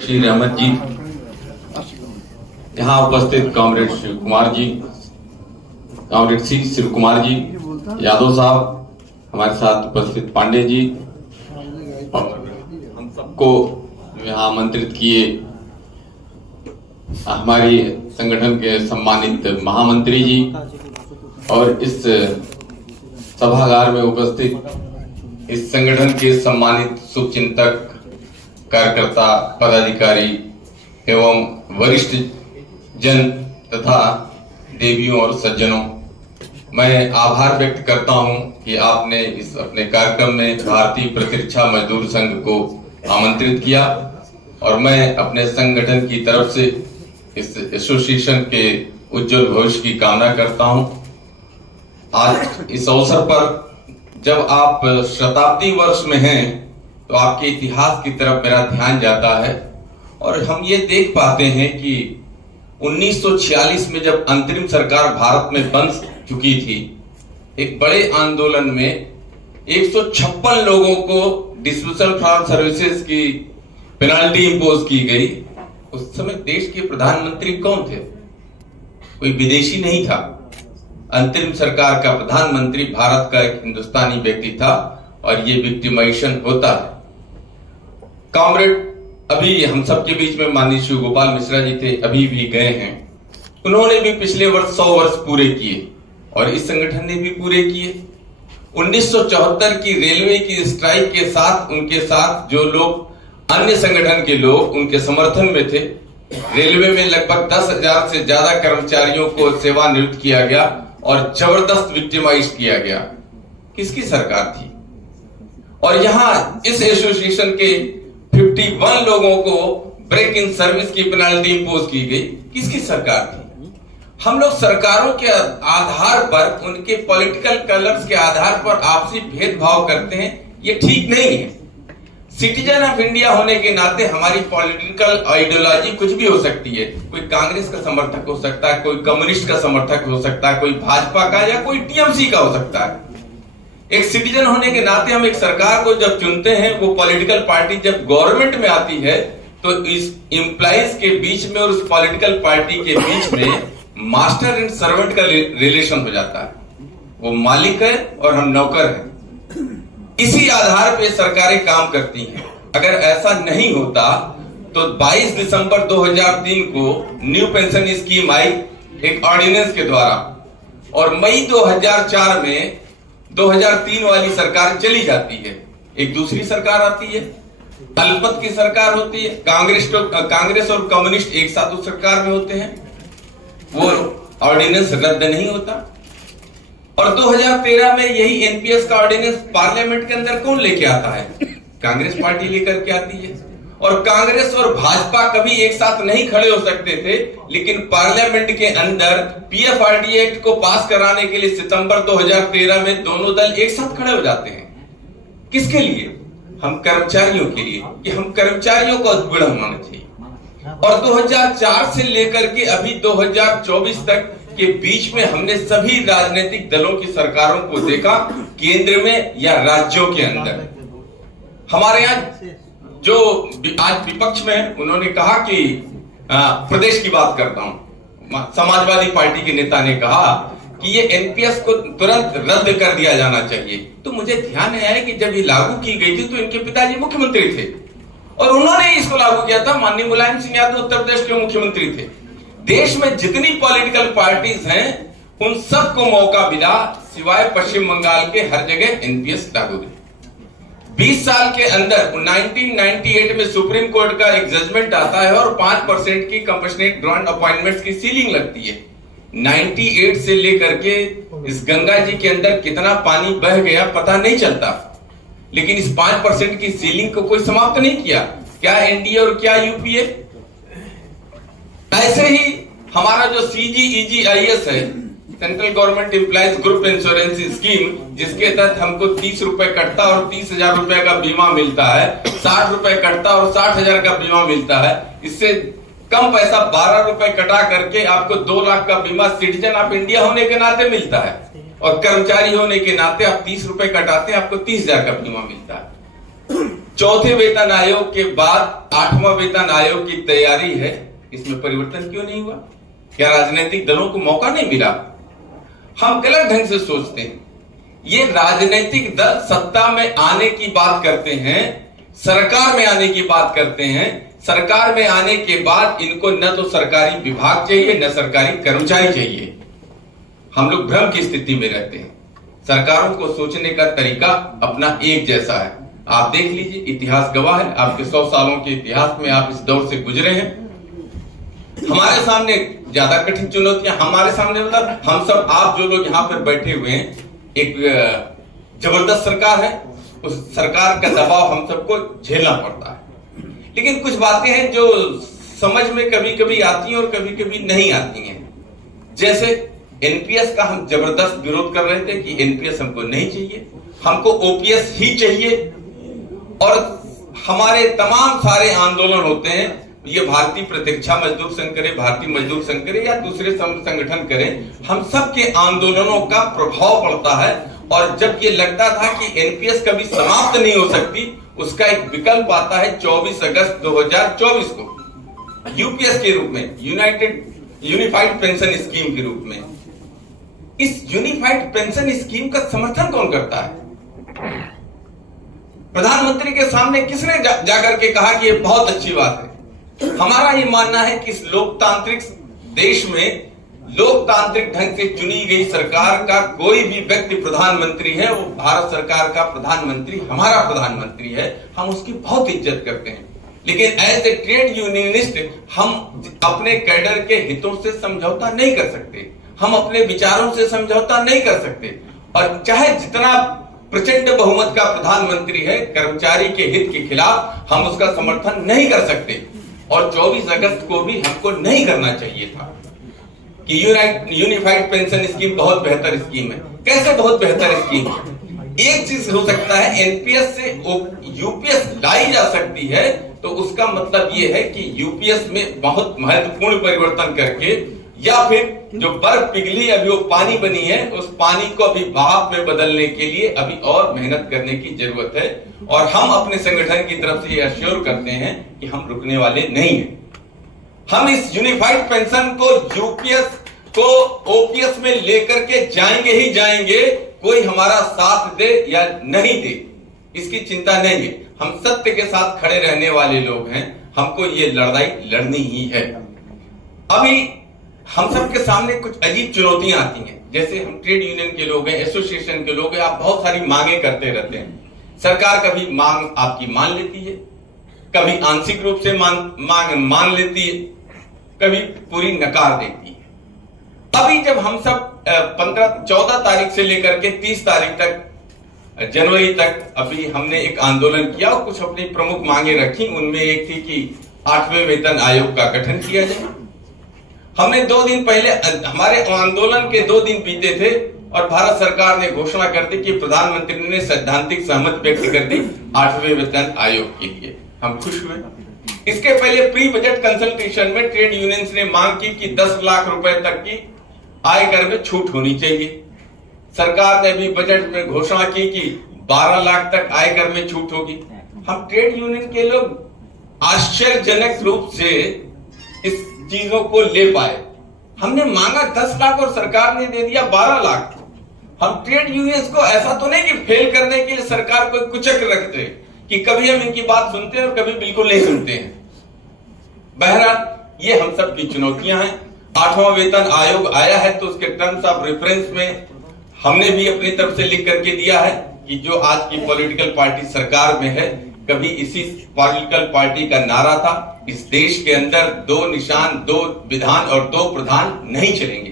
श्री रहमत जी, यहाँ उपस्थित कॉमरेड शिव कुमार जी, कॉमरेड सी शिव कुमार जी, यादव साहब, हमारे साथ उपस्थित पांडे जी, और हम सबको यहाँ आमंत्रित किए हमारी संगठन के सम्मानित महामंत्री जी, और इस सभागार में उपस्थित इस संगठन के सम्मानित शुभचिंतक, कार्यकर्ता, पदाधिकारी एवं वरिष्ठ जन तथा देवियों और सज्जनों, मैं आभार व्यक्त करता हूं कि आपने इस अपने कार्यक्रम में भारतीय प्रतिरक्षा मजदूर संघ को आमंत्रित किया, और मैं अपने संगठन की तरफ से इस एसोसिएशन के उज्जवल भविष्य की कामना करता हूं। आज इस अवसर पर जब आप शताब्दी वर्ष में हैं तो आपके इतिहास की तरफ मेरा ध्यान जाता है, और हम ये देख पाते हैं कि 1946 में जब अंतरिम सरकार भारत में बन चुकी थी, एक बड़े आंदोलन में 156 लोगों को डिसमिसल फ्रॉम सर्विसेज की पेनल्टी इंपोज की गई। उस समय देश के प्रधानमंत्री कौन थे? कोई विदेशी नहीं था। अंतरिम सरकार का प्रधानमंत्री भारत का एक हिंदुस्तानी व्यक्ति था, और ये विक्टिमाइजेशन होता है। कॉमरेड अभी हम सबके बीच में माननीय शिव गोपाल मिश्रा जी थे, अभी भी गए हैं। उन्होंने भी पिछले वर्ष 100 वर्ष पूरे किए, और इस संगठन ने भी पूरे किए। 1974 की रेलवे की स्ट्राइक के साथ उनके साथ जो लोग, अन्य संगठन के लोग उनके समर्थन में थे, रेलवे में लगभग 10,000 से ज्यादा कर्मचारियों को सेवानिवृत्त किया गया और जबरदस्त विक्टिमाइज किया गया। किसकी सरकार थी? और यहां इस एसोसिएशन के 51 लोगों को ब्रेक इन सर्विस की पेनल्टी इंपोज की गई। किसकी सरकार थी? हम लोग सरकारों के आधार पर, उनके पॉलिटिकल कलर्स के आधार पर आपसी भेदभाव करते हैं, ये ठीक नहीं है। सिटीजन ऑफ इंडिया होने के नाते हमारी पॉलिटिकल आइडियोलॉजी कुछ भी हो सकती है। कोई कांग्रेस का समर्थक हो सकता है, कोई कम्युनिस्ट का समर्थक हो सकता है, कोई भाजपा का, या कोई टीएमसी का हो सकता है। एक सिटीजन होने के नाते हम एक सरकार को जब चुनते हैं, वो पॉलिटिकल पार्टी जब गवर्नमेंट में आती है, तो इस एम्प्लॉइज के बीच में और उस पॉलिटिकल पार्टी के बीच में मास्टर एंड सर्वेंट का रिलेशन हो जाता है। वो मालिक है और हम नौकर हैं। इसी आधार पे सरकारें काम करती हैं। अगर ऐसा नहीं होता तो 22 दिसंबर 2003 को न्यू पेंशन स्कीम आई एक ऑर्डिनेंस के द्वारा, और मई 2004 में 2003 वाली सरकार चली जाती है। एक दूसरी सरकार आती है, अल्पमत की सरकार होती है। कांग्रेस और कम्युनिस्ट एक साथ उस सरकार में होते हैं। वो ऑर्डिनेंस रद्द नहीं होता। और 2013 में यही एनपीएस का ऑर्डिनेंस पार्लियामेंट के अंदर कौन लेके आता है? कांग्रेस पार्टी लेकर के आती है। और कांग्रेस और भाजपा कभी एक साथ नहीं खड़े हो सकते थे, लेकिन पार्लियामेंट के अंदर पीएफआरडी एक्ट को पास कराने के लिए सितंबर 2013 में दोनों दल एक साथ खड़े हो जाते हैं। किसके लिए? हम कर्मचारियों के लिए, कि हम कर्मचारियों को उत्पीड़न होना चाहिए। और 2004 से लेकर के अभी 2024 तक के बीच में हमने सभी राजनीतिक दलों की सरकारों को देखा, केंद्र में या राज्यों के अंदर। हमारे यहाँ जो आज विपक्ष में, उन्होंने कहा कि प्रदेश की बात करता हूं, समाजवादी पार्टी के नेता ने कहा कि ये एनपीएस को तुरंत रद्द कर दिया जाना चाहिए। तो मुझे ध्यान आया कि जब ये लागू की गई थी तो इनके पिताजी मुख्यमंत्री थे, और उन्होंने इसको लागू किया था। माननीय मुलायम सिंह यादव उत्तर प्रदेश के मुख्यमंत्री थे। देश में जितनी पॉलिटिकल पार्टीज हैं, उन सबको मौका मिला, सिवाय पश्चिम बंगाल के, हर जगह एनपीएस लागू हुई। 20 साल के अंदर 1998 में सुप्रीम कोर्ट का एक जजमेंट आता है, और 5% की कंपैशनेट ग्रांट अपॉइंटमेंट्स की सीलिंग लगती है। 98 से लेकर के इस गंगा जी के अंदर कितना पानी बह गया पता नहीं चलता, लेकिन इस 5% की सीलिंग को कोई समाप्त नहीं किया। क्या एनडीए और क्या यूपीए? ऐसे ही हमारा जो CGEGIS है, central government employees group insurance scheme, जिसके तहत हमको 30 रुपए कटता और 30,000 रुपए का बीमा मिलता है, 60 रुपए कटता और 60,000 का बीमा मिलता है। इससे कम पैसा 12 रुपए कटा करके आपको 2 लाख का बीमा सिटीजन ऑफ इंडिया होने के नाते मिलता है, और कर्मचारी होने के नाते आप 30 रुपए कटाते हैं, आपको 30,000 का बीमा मिलता है। चौथे वेतन आयोग के बाद 8वां वेतन आयोग की तैयारी है, इसमें परिवर्तन क्यों नहीं हुआ? क्या राजनीतिक दलों को मौका नहीं मिला? हम गलत ढंग से सोचते हैं। ये राजनीतिक दल सत्ता में आने की बात करते हैं, सरकार में आने की बात करते हैं। सरकार में आने के बाद इनको न तो सरकारी विभाग चाहिए न सरकारी कर्मचारी चाहिए। हम लोग भ्रम की स्थिति में रहते हैं। सरकारों को सोचने का तरीका अपना एक जैसा है। आप देख लीजिए, इतिहास गवाह है। आपके 100 सालों के इतिहास में आप इस दौर से गुजरे हैं। हमारे सामने ज्यादा कठिन चुनौतियां, हमारे सामने मतलब हम सब, आप जो लोग यहाँ पर बैठे हुए हैं, एक जबरदस्त सरकार है। उस सरकार का दबाव हम सबको झेलना पड़ता है। लेकिन कुछ बातें हैं जो समझ में कभी कभी आती हैं और कभी कभी नहीं आती हैं। जैसे एनपीएस का हम जबरदस्त विरोध कर रहे थे कि एनपीएस हमको नहीं चाहिए, हमको ओपीएस ही चाहिए। और हमारे तमाम सारे आंदोलन होते हैं, ये भारतीय प्रतीक्षा मजदूर संघ करे, भारतीय मजदूर संघ करे या दूसरे संगठन करें, हम सब के आंदोलनों का प्रभाव पड़ता है। और जब ये लगता था कि एनपीएस कभी समाप्त नहीं हो सकती, उसका एक विकल्प आता है 24 अगस्त 2024 को यूपीएस के रूप में, यूनिफाइड पेंशन स्कीम के रूप में। इस यूनिफाइड पेंशन स्कीम का समर्थन कौन करता है? प्रधानमंत्री के सामने किसने जाकर के कहा कि ये बहुत अच्छी बात है? हमारा ये मानना है कि इस लोकतांत्रिक देश में लोकतांत्रिक ढंग से चुनी गई सरकार का कोई भी व्यक्ति प्रधानमंत्री है, वो भारत सरकार का प्रधानमंत्री हमारा प्रधानमंत्री है, हम उसकी बहुत इज्जत करते हैं। लेकिन एज ए ट्रेड यूनियनिस्ट हम अपने कैडर के हितों से समझौता नहीं कर सकते, हम अपने विचारों से समझौता नहीं कर सकते। और चाहे जितना प्रचंड बहुमत का प्रधानमंत्री है, कर्मचारी के हित के खिलाफ हम उसका समर्थन नहीं कर सकते। और 24 अगस्त को भी हमको नहीं करना चाहिए था कि यूनिफाइड पेंशन स्कीम बहुत बेहतर स्कीम है। कैसे बहुत बेहतर स्कीम है? एक चीज हो सकता है, एनपीएस से यूपीएस लाई जा सकती है, तो उसका मतलब ये है कि यूपीएस में बहुत महत्वपूर्ण परिवर्तन करके, या फिर जो बर्फ पिघली अभी वो पानी बनी है, उस पानी को अभी भाप में बदलने के लिए अभी और मेहनत करने की जरूरत है। और हम अपने संगठन की तरफ से ये अश्योर करते हैं कि हम रुकने वाले नहीं हैं। हम इस यूनिफाइड पेंशन को यूपीएस को ओपीएस में लेकर के जाएंगे ही जाएंगे, कोई हमारा साथ दे या नहीं दे इसकी चिंता नहीं है। हम सत्य के साथ खड़े रहने वाले लोग हैं, हमको ये लड़ाई लड़नी ही है। अभी हम सबके सामने कुछ अजीब चुनौतियां आती हैं। जैसे हम ट्रेड यूनियन के लोग हैं, एसोसिएशन के लोग हैं, आप बहुत सारी मांगे करते रहते हैं। सरकार कभी मांग आपकी मान लेती है, कभी आंशिक रूप से मांग मान लेती है, कभी पूरी नकार देती है। अभी जब हम सब 14 तारीख से लेकर के 30 तारीख तक, जनवरी तक अभी हमने एक आंदोलन किया और कुछ अपनी प्रमुख मांगे रखी। उनमें एक थी कि 8वें वेतन आयोग का गठन किया जाए। हमने 2 दिन पहले, हमारे आंदोलन के 2 दिन बीते थे और भारत सरकार ने घोषणा कर दी कि प्रधानमंत्री ने सैद्धांतिक सहमति व्यक्त कर दी 8वें वेतन आयोग के लिए। हम खुश हुए। इसके पहले प्री बजट कंसल्टेशन में ट्रेड यूनियंस ने मांग की कि 10 लाख रुपए तक की आयकर में छूट होनी चाहिए। सरकार ने भी बजट में घोषणा की कि 12 लाख तक आयकर में छूट होगी। हम ट्रेड यूनियन के लोग आश्चर्यजनक रूप से इस चीजों को ले पाए। हमने मांगा 10 लाख और सरकार ने दे दिया 12 लाख। हम ट्रेड यूनियंस को ऐसा तो नहीं कि फेल करने के लिए सरकार को कुचक रखते कि कभी हम इनकी बात सुनते हैं और कभी बिल्कुल नहीं सुनते हैं। बहरहाल ये हम सब की चुनौतियां हैं। 8वां वेतन आयोग आया है तो उसके टर्म्स ऑफ रेफरेंस में हमने भी अपनी तरफ से लिख करके दिया है कि जो आज की पॉलिटिकल पार्टी सरकार में है, कभी इसी पॉलिटिकल पार्टी का नारा था, इस देश के अंदर 2 निशान, 2 विधान और 2 प्रधान नहीं चलेंगे।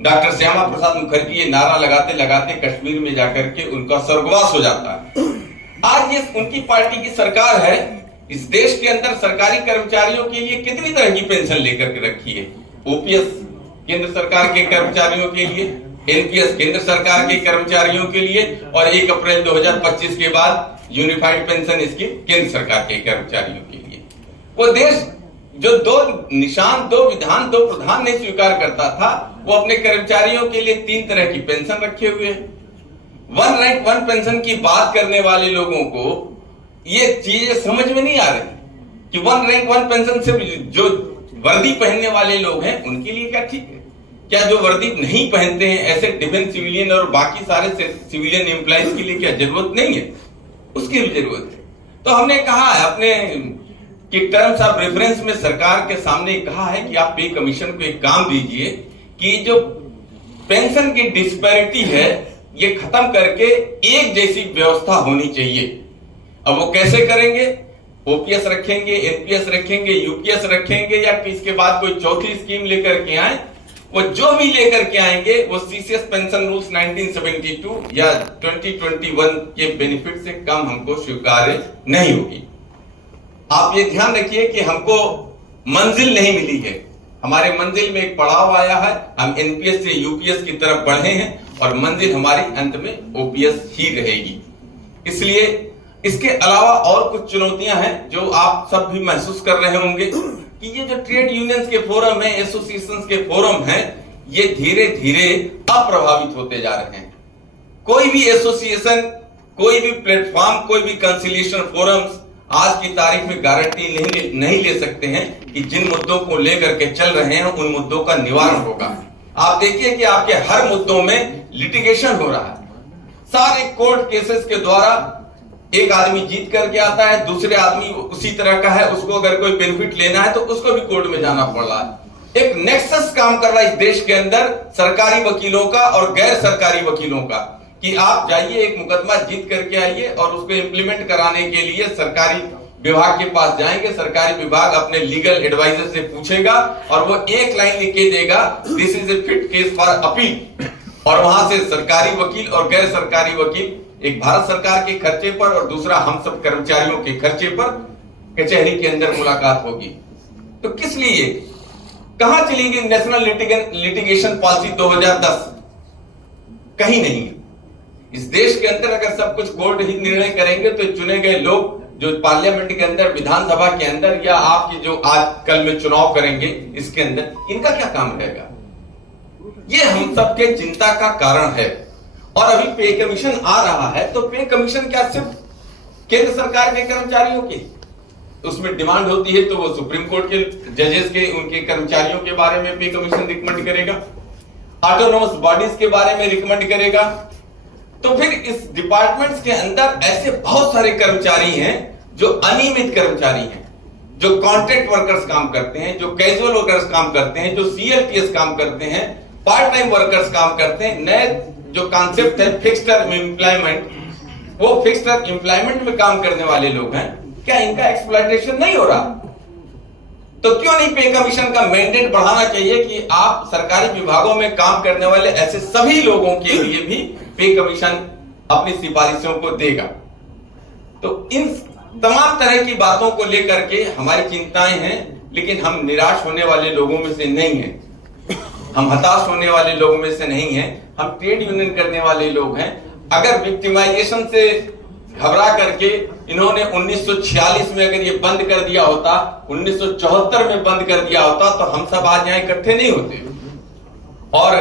डॉक्टर श्यामा प्रसाद मुखर्जी ये नारा लगाते लगाते कश्मीर में जाकर के उनका स्वर्गवास हो जाता है। आज ये उनकी पार्टी की सरकार है। इस देश के अंदर सरकारी कर्मचारियों के लिए कितनी तरह की पेंशन लेकर के रखी है। ओपीएस केंद्र सरकार के कर्मचारियों के लिए, एनपीएस केंद्र सरकार के कर्मचारियों के लिए, और 1 अप्रैल 2025 के बाद यूनिफाइड पेंशन स्कीम केंद्र सरकार के कर्मचारियों के लिए। वो देश जो 2 निशान, 2 विधान, 2 प्रधान नहीं स्वीकार करता था, वो अपने कर्मचारियों के लिए 3 तरह की पेंशन रखे हुए है। वन रैंक वन पेंशन की बात करने वाले लोगों को ये चीजें समझ में नहीं आ रही कि वन रैंक वन पेंशन सिर्फ जो वर्दी पहनने वाले लोग हैं उनके लिए क्या ठीक है, क्या जो वर्दी नहीं पहनते हैं ऐसे डिफेंस सिविलियन और बाकी सारे सिविलियन एम्प्लॉइज के लिए क्या जरूरत नहीं है? उसकी भी जरूरत है। तो हमने कहा है अपने कि टर्म्स ऑफ रेफरेंस में सरकार के सामने कहा है कि आप पे कमीशन को एक काम दीजिए कि जो पेंशन की डिस्पैरिटी है ये खत्म करके एक जैसी व्यवस्था होनी चाहिए। अब वो कैसे करेंगे? ओपीएस रखेंगे, एनपीएस रखेंगे, यूपीएस रखेंगे या इसके बाद कोई चौथी स्कीम लेकर के आए, वो जो भी लेकर के आएंगे वो सीसीएस पेंशन रूल्स 1972 या 2021 के बेनिफिट से कम हमको स्वीकार्य नहीं होगी। आप ये ध्यान रखिए कि हमको मंजिल नहीं मिली है, हमारे मंजिल में एक पड़ाव आया है, हम एनपीएस से यूपीएस की तरफ बढ़े हैं और मंजिल हमारी अंत में ओपीएस ही रहेगी। इसलिए इसके अलावा और कुछ चुनौतियां हैं जो आप सब भी महसूस कर रहे होंगे कि ये जो ट्रेड यूनियंस के फोरम है, एसोसिएशंस के फोरम हैं, ये धीरे धीरे अप्रभावित होते जा रहे हैं। कोई भी एसोसिएशन, कोई भी प्लेटफॉर्म, कोई भी कंसिलिएशन फोरम्स आज की तारीख में गारंटी नहीं ले सकते हैं कि जिन मुद्दों को लेकर के चल रहे हैं उन मुद्दों का निवारण होगा। आप देखिए कि आपके हर मुद्दों में लिटिगेशन हो रहा है, सारे कोर्ट केसेस के द्वारा एक आदमी जीत करके आता है, दूसरे आदमी उसी तरह का है, उसको अगर कोई बेनिफिट लेना है तो उसको भी कोर्ट में जाना पड़ रहा है। एक नेक्सस काम कर रहा है इस देश के अंदर सरकारी वकीलों का और गैर सरकारी वकीलों का कि आप जाइए एक मुकदमा जीत करके आइए और उसको इंप्लीमेंट कराने के लिए सरकारी विभाग के पास जाएंगे, सरकारी विभाग अपने लीगल एडवाइजर से पूछेगा और वो एक लाइन लिख के देगा, this is a fit case for appeal, और वहां से सरकारी वकील और गैर सरकारी वकील, एक भारत सरकार के खर्चे पर और दूसरा हम सब कर्मचारियों के खर्चे पर कचहरी के अंदर मुलाकात होगी। तो किस लिए, कहां चली गई नेशनल लिटिगेशन पॉलिसी 2010? कहीं नहीं है। इस देश के अंदर अगर सब कुछ कोर्ट ही निर्णय करेंगे तो चुने गए लोग जो पार्लियामेंट के अंदर, विधानसभा के अंदर या आपकी जो आज कल में चुनाव करेंगे इसके अंदर, इनका क्या काम रहेगा? ये हम सबके चिंता का कारण है। और अभी पे कमीशन आ रहा है तो पे कमीशन क्या सिर्फ केंद्र सरकार के कर्मचारियों की उसमें डिमांड होती है तो वो सुप्रीम कोर्ट के जजेस के, उनके कर्मचारियों के बारे में पे कमीशन रिकमेंड करेगा, ऑटोनोमस बॉडीज के बारे में रिकमेंड करेगा। तो फिर इस डिपार्टमेंट्स के अंदर ऐसे बहुत सारे कर्मचारी हैं जो अनियमित कर्मचारी हैं, जो कॉन्ट्रैक्ट वर्कर्स काम करते हैं, जो कैजुअल वर्कर्स काम करते हैं, जो सीएलटीएस काम करते हैं, पार्ट टाइम वर्कर्स काम करते हैं। नए जो कॉन्सेप्ट है फिक्स्ड टर्म एम्प्लॉयमेंट, वो फिक्स्ड टर्म एम्प्लॉयमेंट में काम करने वाले लोग हैं, क्या इनका एक्सप्लॉयटेशन नहीं हो रहा? तो क्यों नहीं पे कमीशन का मैंडेट बढ़ाना चाहिए कि आप सरकारी विभागों में काम करने वाले ऐसे सभी लोगों के लिए भी पे कमीशन अपनी सिफारिशों को देगा। तो इन तमाम तरह की बातों को लेकर के हमारी चिंताएं हैं, लेकिन हम निराश होने वाले लोगों में से नहीं हैं, हम हताश होने वाले लोगों में से नहीं हैं, हम ट्रेड यूनियन करने वाले लोग हैं। अगर विक्टिमाइजेशन से घबरा करके इन्होंने 1946 में अगर ये बंद कर दिया होता, 1974 में बंद कर दिया होता तो हम सब आज यहाँ इकट्ठे नहीं होते। और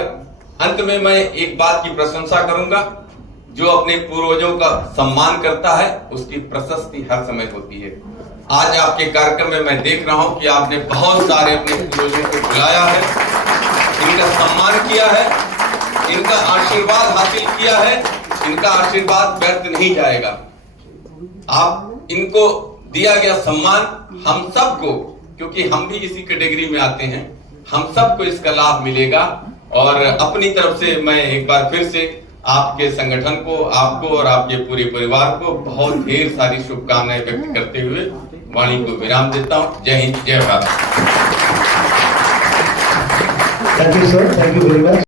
अंत में मैं एक बात की प्रशंसा करूंगा, जो अपने पूर्वजों का सम्मान करता है उसकी प्रशस्ति हर समय होती है। आज आपके कार्यक्रम में मैं देख रहा हूं कि आपने बहुत सारे अपने पूर्वजों को बुलाया है, इनका सम्मान किया है, इनका आशीर्वाद हासिल किया है, इनका आशीर्वाद व्यर्थ नहीं जाएगा। आप इनको दिया गया सम्मान हम सबको, क्योंकि हम भी इसी कैटेगरी में आते हैं, हम सबको इसका लाभ मिलेगा। और अपनी तरफ से मैं एक बार फिर से आपके संगठन को, आपको और आपके पूरे परिवार को बहुत ढेर सारी शुभकामनाएं व्यक्त करते हुए वाणी को विराम देता हूं। जय हिंद, जय Bharat. Thank you sir, thank you very much.